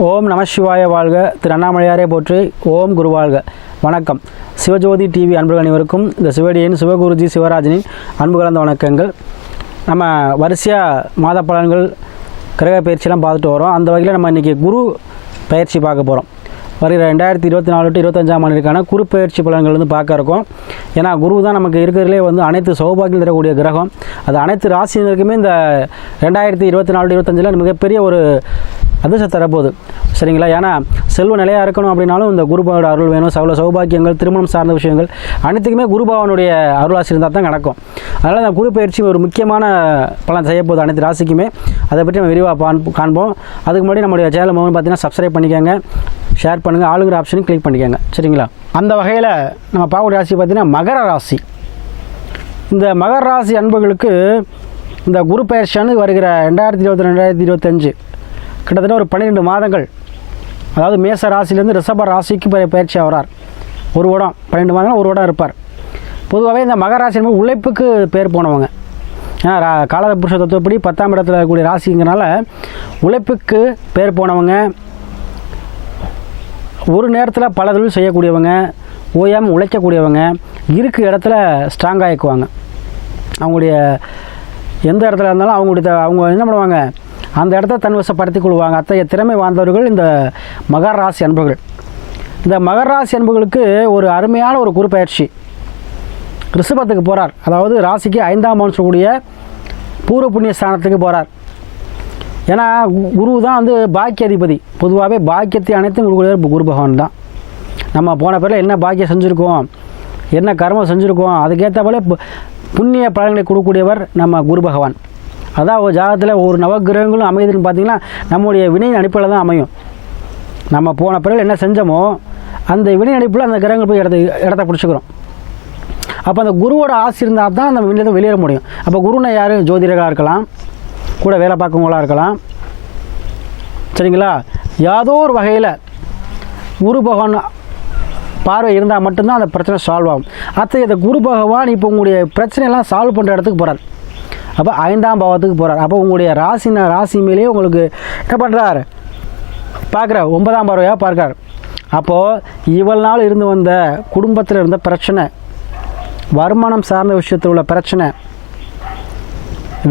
ஓம் நம சிவாய வாழ்க. திரு அண்ணாமலையாரே போற்றி. ஓம் குருவாழ்க. வணக்கம். சிவஜோதி டிவி அன்பர்கள் அனைவருக்கும் இந்த சிவடியின் சிவகுருஜி சிவராஜனின் அன்பு கலந்த வணக்கங்கள். நம்ம வரிசையாக மாத பலன்கள் கிரக பயிற்சியெல்லாம் பார்த்துட்டு வரோம். அந்த வகையில் நம்ம இன்றைக்கி குரு பயிற்சி பார்க்க போகிறோம். வருகிற 2024 to 25ஆம் ஆண்டிற்கான குரு பயிற்சி பலன்கள் பார்க்க இருக்கோம். ஏன்னா குரு தான் நமக்கு இருக்கிறதுலே அனைத்து சௌபாகியம் தரக்கூடிய கிரகம். அது அனைத்து ராசினருக்குமே இந்த 2024 to 25 மிகப்பெரிய ஒரு அதிர்ஷ்டம் தரப்போகுது. சரிங்களா? ஏன்னா செல்வ நிலையாக இருக்கணும் அப்படின்னாலும் இந்த குருபாவோட அருள் வேணும். சகல சௌபாக்கியங்கள், திருமணம் சார்ந்த விஷயங்கள் அனைத்துக்குமே குருபாவனுடைய அருளாசி இருந்தால் தான் நடக்கும். அதனால் அந்த குரு பயிற்சி ஒரு முக்கியமான பலன் செய்யப்போகுது அனைத்து ராசிக்குமே. அதை பற்றி நம்ம விரிவாக காண்போம். அதுக்கு முன்னாடி நம்முடைய சேனல் பார்த்தீங்கன்னா சப்ஸ்கிரைப் பண்ணிக்கோங்க, ஷேர் பண்ணுங்கள், ஆளுங்கிற ஆப்ஷனையும் கிளிக் பண்ணிக்கோங்க. சரிங்களா? அந்த வகையில் நம்ம பார்க்கக்கூடிய ராசி பார்த்திங்கன்னா மகர ராசி. இந்த மகர ராசி அன்பர்களுக்கு இந்த குரு பயிற்சியானது வருகிற 2020-2025 கிட்டத்தட்ட ஒரு 12 மாதங்கள், அதாவது மேச ராசிலேருந்து ரிஷப ராசிக்கு பயிற்சி ஆகிறார். ஒரு வருடம் 12 மாதங்கள் ஒரு வருடம் இருப்பார். பொதுவாகவே இந்த மகர ராசி என்பது உழைப்புக்கு பேர் போனவங்க. ஏன்னா கால புருஷ தத்துவப்படி 10ஆம் இடத்துல இருக்கக்கூடிய ராசிங்கிறனால உழைப்புக்கு பேர் போனவங்க, ஒரு நேரத்தில் பல தொழில் செய்யக்கூடியவங்க, ஓயாமல் உழைக்கக்கூடியவங்க, இருக்க இடத்துல ஸ்ட்ராங்காக இருக்குவாங்க. அவங்களுடைய எந்த இடத்துல இருந்தாலும் அவங்க என்ன பண்ணுவாங்க, அந்த இடத்த தன்வசப்படுத்தி கொள்வாங்க. அத்தகைய திறமை வாழ்ந்தவர்கள் இந்த மகர ராசி அன்பர்கள். இந்த மகர ராசி அன்பர்களுக்கு ஒரு அருமையான ஒரு குரு பயிற்சி. ரிஷபத்துக்கு போகிறார், அதாவது ராசிக்கு 5ஆம் இடம் சொல்லக்கூடிய பூர்வ புண்ணிய ஸ்தானத்துக்கு போகிறார். ஏன்னா குரு தான் பாக்கிய அதிபதி. பொதுவாகவே பாக்கியத்தை அனைத்தும் கொடுக்கக்கூடியவர் குரு பகவான் தான். நம்ம போன பிறகு என்ன பாக்கியம் செஞ்சுருக்கோம், என்ன கர்மம் செஞ்சுருக்கோம், அதுக்கேற்ற போல புண்ணிய பலன்களை கொடுக்கக்கூடியவர் நம்ம குரு பகவான். அதான் ஒரு ஜாதகத்தில் ஒரு நவகிரகங்களும் அமையுதுன்னு பார்த்திங்கன்னா நம்முடைய வினையின் அடிப்படையில் தான் அமையும். நம்ம போன பிறகு என்ன செஞ்சோமோ அந்த வினை அடிப்பில் அந்த கிரகங்கள் போய் இடத்த பிடிச்சிக்கிறோம். அப்போ அந்த குருவோட ஆசை இருந்தால் தான் நம்ம வினையிலேருந்து வெளியேற முடியும். அப்போ குருனை யார்? ஜோதிடர்களாக இருக்கலாம், கூட வேலை பார்க்கவங்களாக இருக்கலாம். சரிங்களா? ஏதோ ஒரு வகையில் குரு பகவான் பார்வை இருந்தால் மட்டும்தான் அந்த பிரச்சனை சால்வ் ஆகும். அத்தகைய குரு பகவான் இப்போ உங்களுடைய பிரச்சனையெல்லாம் சால்வ் பண்ணுற இடத்துக்கு போகிறார். அப்போ 5ஆம் பாவத்துக்கு போகிறார். அப்போ உங்களுடைய ராசி மேலேயே உங்களுக்கு என்ன பண்ணுறார்? பார்க்குற 9ஆம் பார்வையாக பார்க்குறார். அப்போது இவ்வளவு நாள் இருந்து வந்த குடும்பத்தில் இருந்த பிரச்சனை, வருமானம் சார்ந்த விஷயத்தில் உள்ள பிரச்சனை,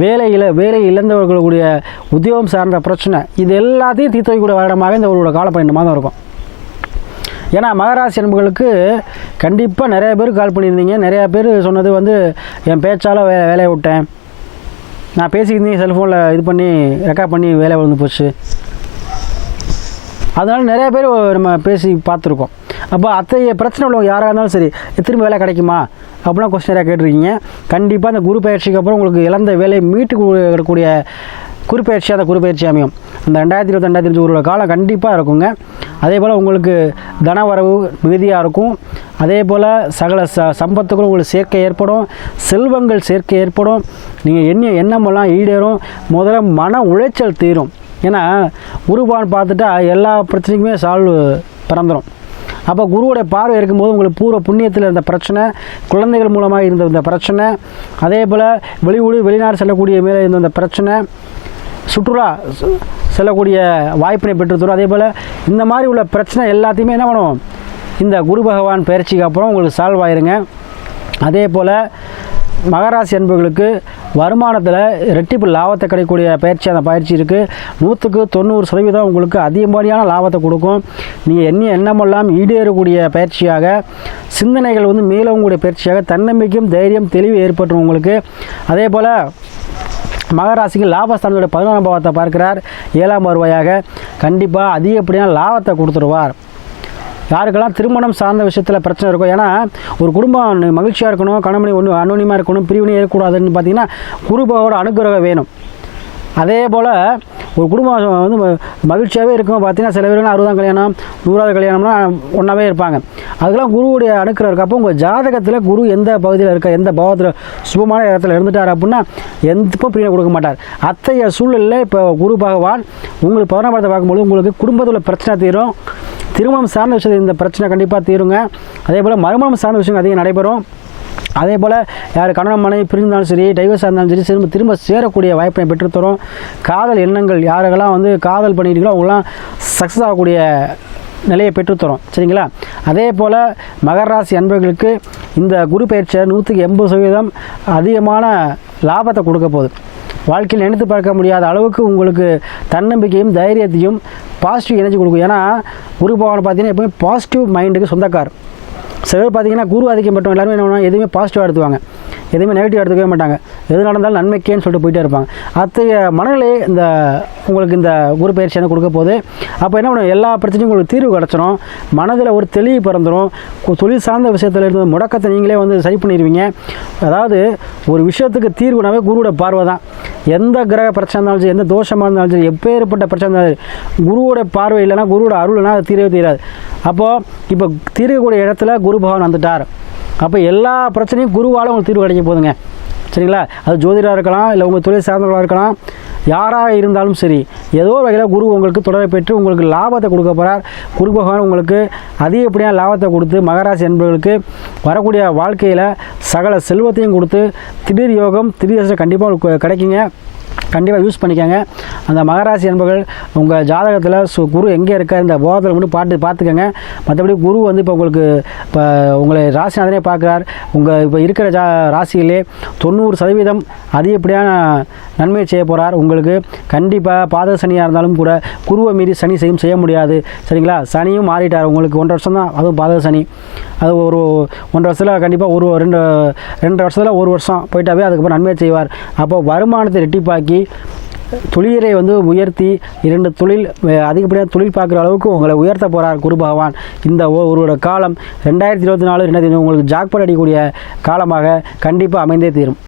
வேலை இழந்தவர்களுடைய உத்தியோகம் சார்ந்த பிரச்சனை, இது எல்லாத்தையும் தீர்த்து வைக்கக்கூடிய வருடமாக இந்த ஒரு கால 12 மாதம் இருக்கும். ஏன்னா மகராசி அன்பர்களுக்கு கண்டிப்பாக நிறைய பேர் கால் பண்ணியிருந்தீங்க. நிறையா பேர் சொன்னது என் பேச்சால் வேலையை விட்டேன், நான் பேசியிருந்தேன், செல்ஃபோனில் இது பண்ணி ரெக்கார்ட் பண்ணி வேலை விழுந்து போச்சு. அதனால் நிறைய பேர் நம்ம பேசி பார்த்துருக்கோம். அப்போ அத்தகைய பிரச்சனை உள்ளவங்க யாராக இருந்தாலும் சரி, திரும்ப வேலை கிடைக்குமா அப்படிலாம் கொஸ்டின் நிறையா கேட்டிருக்கீங்க. கண்டிப்பாக அந்த குரு பயிற்சிக்கு அப்புறம் உங்களுக்கு இழந்த வேலையை மீட்டு கொடுக்கக்கூடிய குரு பயிற்சி அந்த குரு பயிற்சி அமையும். அந்த 2020-2025 காலம் கண்டிப்பாக இருக்குங்க. அதே போல் உங்களுக்கு தன வரவு மிகுதியாக இருக்கும். அதே போல் சகல சம்பத்துக்கும் உங்களுக்கு சேர்க்கை ஏற்படும், செல்வங்கள் சேர்க்கை ஏற்படும். நீங்கள் எண்ணமெல்லாம் ஈடேறும். முதல்ல மன உளைச்சல் தீரும். ஏன்னா குருபான் பார்த்துட்டா எல்லா பிரச்சனைக்குமே சால்வ் பிறந்துடும். அப்போ குருவோடைய பார்வை இருக்கும்போது உங்களுக்கு பூர்வ புண்ணியத்தில் இருந்த பிரச்சனை, குழந்தைகள் மூலமாக இருந்த இந்த பிரச்சனை, அதே போல் வெளிநாடு செல்லக்கூடிய மேலே இருந்த இந்த பிரச்சனை, சுற்றுலா செல்லக்கூடிய வாய்ப்பினை பெற்றுத்தரும். அதே போல் இந்த மாதிரி உள்ள பிரச்சனை எல்லாத்தையுமே என்ன பண்ணுவோம், இந்த குரு பகவான் பயிற்சிக்கு அப்புறம் உங்களுக்கு சால்வ் ஆயிருங்க. அதே போல் மகராசி அன்பர்களுக்கு வருமானத்தில் ரெட்டிப்பு லாபத்தை கிடைக்கக்கூடிய பயிற்சி அந்த பயிற்சி இருக்குது. 100% உங்களுக்கு அதிகப்படியான லாபத்தை கொடுக்கும். நீங்கள் எண்ணமெல்லாம் ஈடேறக்கூடிய பயிற்சியாக, சிந்தனைகள் மேலவங்களுடைய பயிற்சியாக, தன்னம்பிக்கையும் தைரியம் தெளிவு ஏற்பட்டுரும் உங்களுக்கு. அதே போல் மகராசிக்கு லாபஸ்தானத்தோட 11ஆம் பாவத்தை பார்க்கிறார் 7ஆம் வருவாயாக. கண்டிப்பாக அதிகப்படியான லாபத்தை கொடுத்துருவார். யாருக்கெல்லாம் திருமணம் சார்ந்த விஷயத்தில் பிரச்சனை இருக்கும், ஏன்னா ஒரு குடும்பம் மகிழ்ச்சியாக இருக்கணும், கணவனை அன்னோனியமாக இருக்கணும், பிரிவினை இருக்கக்கூடாதுன்னு பார்த்தீங்கன்னா குருபாவோட அனுகிரகம் வேணும். அதே போல் ஒரு குடும்பம் மகிழ்ச்சியாகவே இருக்கும். பார்த்தீங்கன்னா சில பேர் 60ஆம் கல்யாணம் 100ஆவது கல்யாணம்னா ஒன்றாவே இருப்பாங்க. அதுக்கெல்லாம் குருவுடைய அனுக்கிரம் இருக்கப்போ உங்கள் ஜாதகத்தில் குரு எந்த பகுதியில் இருக்க, எந்த பாவத்தில் சுபமான இடத்துல இருந்துட்டார் அப்படின்னா எந்தப்போ பிரிவினை கொடுக்க மாட்டார். அத்தகைய சூழலில் இப்போ குரு பகவான் உங்களுக்கு 11ஆம் இடத்தை பார்க்கும்போது உங்களுக்கு குடும்பத்தில் பிரச்சனை தீரும். திருமணம் சார்ந்த விஷயத்தில் இந்த பிரச்சனை கண்டிப்பாக தீருங்க. அதே போல் மறுமணம் சார்ந்த விஷயம் அதிகம் நடைபெறும். அதே போல் யார் கணவன் மனைவி பிரிந்தாலும் சரி, டைவர்ஸாக இருந்தாலும் சரி, திரும்ப சேரக்கூடிய வாய்ப்பினை பெற்றுத்தரும். காதல் எண்ணங்கள் யாருக்கெல்லாம் வந்து காதல் பண்ணிக்கிறீங்களோ அவங்களாம் சக்ஸஸ் ஆகக்கூடிய நிலையை பெற்றுத்தரும். சரிங்களா? அதே போல் மகர ராசி அன்பர்களுக்கு இந்த குரு பயிற்சியை 180% அதிகமான லாபத்தை கொடுக்க போகுது. வாழ்க்கையில் நினைத்து பார்க்க முடியாத அளவுக்கு உங்களுக்கு தன்னம்பிக்கையும் தைரியத்தையும் பாசிட்டிவ் எனர்ஜி கொடுக்கும். ஏன்னா குரு பகவான் பார்த்தீங்கன்னா எப்பவுமே பாசிட்டிவ் மைண்டுக்கு சொந்தக்கார். சில பேர் பார்த்தீங்கன்னா குரு ஆதிக்கம் பெற்றவங்க எல்லாருமே என்ன பண்ணுவாங்க, எதுவுமே பாசிட்டிவாக எடுத்துவாங்க, எதுவுமே நெகட்டிவ் எடுத்துக்கவே மாட்டாங்க. எது நடந்தாலும் நன்மைக்கேன்னு சொல்லிட்டு போயிட்டே இருப்பாங்க. அத்தகைய மனநிலை இந்த உங்களுக்கு இந்த குரு பயிற்சியான கொடுக்க போது. அப்போ என்ன பண்ணும், எல்லா பிரச்சனையும் உங்களுக்கு தீர்வு கிடச்சிடும், மனதில் ஒரு தெளிவு பிறந்துடும். தொழில் சார்ந்த விஷயத்தில் இருந்த முடக்கத்தை நீங்களே வந்து சரி பண்ணிடுவீங்க. அதாவது ஒரு விஷயத்துக்கு தீர்வுனாவே குருவோட பார்வை தான். எந்த கிரக பிரச்சனை இருந்தாலும் சரி, எந்த தோஷமாக இருந்தாலும் சரி, எப்பேற்பட்ட பிரச்சனை இருந்தாலும் குருவோட பார்வை இல்லைன்னா, குருவோட அருள்னா அது தீரவே தீராது. அப்போது இப்போ தீர்க்கக்கூடிய இடத்துல குரு பகவான் வந்துட்டார். அப்போ எல்லா பிரச்சனையும் குருவால் உங்களுக்கு தீர்வு கிடைக்க போதுங்க. சரிங்களா? அது ஜோதிடராக இருக்கலாம், இல்லை உங்கள் தொழில் சார்ந்தவர்களாக இருக்கலாம், யாராக இருந்தாலும் சரி, ஏதோ ஒரு வகையில் குரு உங்களுக்கு தொடர்பை பெற்று உங்களுக்கு லாபத்தை கொடுக்க போகிறார். குரு பகவான் உங்களுக்கு அதிகப்படியான லாபத்தை கொடுத்து மகராசி என்பவர்களுக்கு வரக்கூடிய வாழ்க்கையில் சகல செல்வத்தையும் கொடுத்து திடீர் யோகம், திடீர் கண்டிப்பாக உங்களுக்கு கிடைக்குங்க. கண்டிப்பாக யூஸ் பண்ணிக்கோங்க. அந்த மகராசி என்பவர்கள் உங்கள் ஜாதகத்தில் குரு எங்கே இருக்கார் இந்த போகத்தில் மட்டும் பார்த்துக்கோங்க. மற்றபடி குரு வந்து இப்போ உங்களுக்கு இப்போ உங்களை ராசிநாதனே பார்க்குறார். உங்கள் இப்போ இருக்கிற ராசியிலே 90% அதிகப்படியான நன்மை செய்ய போகிறார். உங்களுக்கு கண்டிப்பாக பாத சனியாக இருந்தாலும் கூட குருவை மீறி சனி செய்ய முடியாது. சரிங்களா? சனியும் மாறிட்டார். உங்களுக்கு 1.5 வருஷம் தான், அதுவும் பாத சனி. அது ஒரு 1.5 வருஷத்தில் கண்டிப்பாக ஒரு 2 வருஷத்தில் 1 வருஷம் போயிட்டாவே அதுக்கப்புறம் நன்மை செய்வார். அப்போ வருமானத்தை ரெட்டிப்பாக்கி தொழிலை வந்து உயர்த்தி 2 தொழில் அதிகப்படியாக தொழில் பார்க்குற அளவுக்கு உங்களை உயர்த்த போகிறார் குரு பகவான். இந்த ஒரு காலம் 2024 உங்களுக்கு ஜாக்பாட் அடிக்கக்கூடிய காலமாக கண்டிப்பாக அமைந்தே தீரும்.